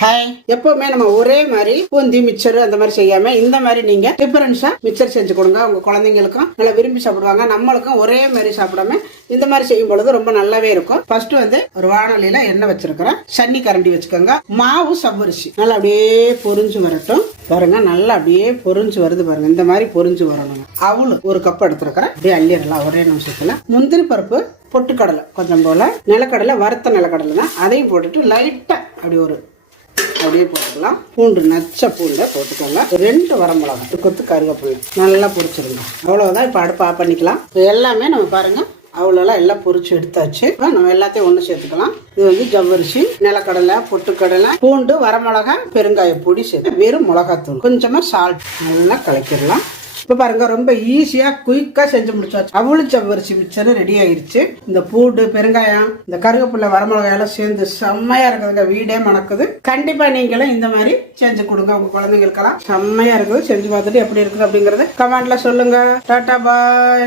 Hi. எப்பவுமே நம்ம ஒரே மாதிரி பூந்தி மிச்சர் அந்த மாதிரி செய்யாம இந்த மாதிரி நீங்க டிஃபரன்ஸா மிச்சர் செஞ்சு கொடுங்க. உங்க குழந்தைங்களுக்கும் நல்லா விரும்பி சாப்பிடுவாங்க, நம்மளுக்கும் ஒரே மாதிரி சாப்பிடாம இந்த மாதிரி செய்யும் பொழுது ரொம்ப நல்லாவே இருக்கும். ஃபர்ஸ்ட் ஒரு வானொலியில எண்ணெய் வச்சிருக்கிறேன், சன்னி கரண்டி வச்சுக்கோங்க. மாவு சவ்வரிசி நல்லா அப்படியே பொரிஞ்சு வரட்டும். பாருங்க, நல்லா அப்படியே பொரிஞ்சு வருது பாருங்க. இந்த மாதிரி பொரிஞ்சு வரணும். அவளு ஒரு கப் எடுத்துருக்கிறேன், அப்படியே அள்ளிடலாம் ஒரே நிமிஷத்துல. முந்திரி பருப்பு, பொட்டுக்கடலை கொஞ்சம் போல, நிலக்கடலை வறுத்த நிலக்கடலை தான், அதையும் போட்டுட்டு லைட்டா அப்படியே போட்டுக்கலாம். பூண்டு, நச்ச பூண்டை போட்டுக்கோங்க. 2 வரமிளகாய், கொத்து கருவேப்பிலை நல்லா பொரிச்சிருங்க. அவ்வளவுதான். இப்போ அடுப்பு ஆஃப் பண்ணிக்கலாம். எல்லாமே நம்ம பாருங்க அவ்வளோலாம் எல்லாம் பொரிச்சு எடுத்தாச்சு. நம்ம எல்லாத்தையும் ஒன்று சேர்த்துக்கலாம். இது ஜவ்வரிசி, நிலக்கடலை, பொட்டுக்கடலை, பூண்டு, வரமிளகாய், பெருங்காய பொடி சேர்த்து வெறும் மிளகாத்தூள், கொஞ்சமா சால்ட் நல்லா கலக்கிடலாம். இப்போ பாருங்க, ரொம்ப ஈஸியா குயிக்கா செஞ்சு முடிச்சாச்சு. அவளும் ஜவ்வரிசி மிச்சர் ரெடி ஆயிடுச்சு. இந்த பூண்டு, பெருங்காயம், இந்த கருவேப்பிலை, வரமிளகாயெல்லாம் சேர்ந்து செம்மையா இருக்குதுங்க. வீடே மணக்குது. கண்டிப்பா நீங்களும் இந்த மாதிரி செஞ்சு கொடுங்க உங்க குழந்தைங்களுக்கெல்லாம். செம்மையா இருக்குது. செஞ்சு பார்த்துட்டு எப்படி இருக்குது அப்படிங்கறத கமெண்ட்ல சொல்லுங்க. டாடா பாய்.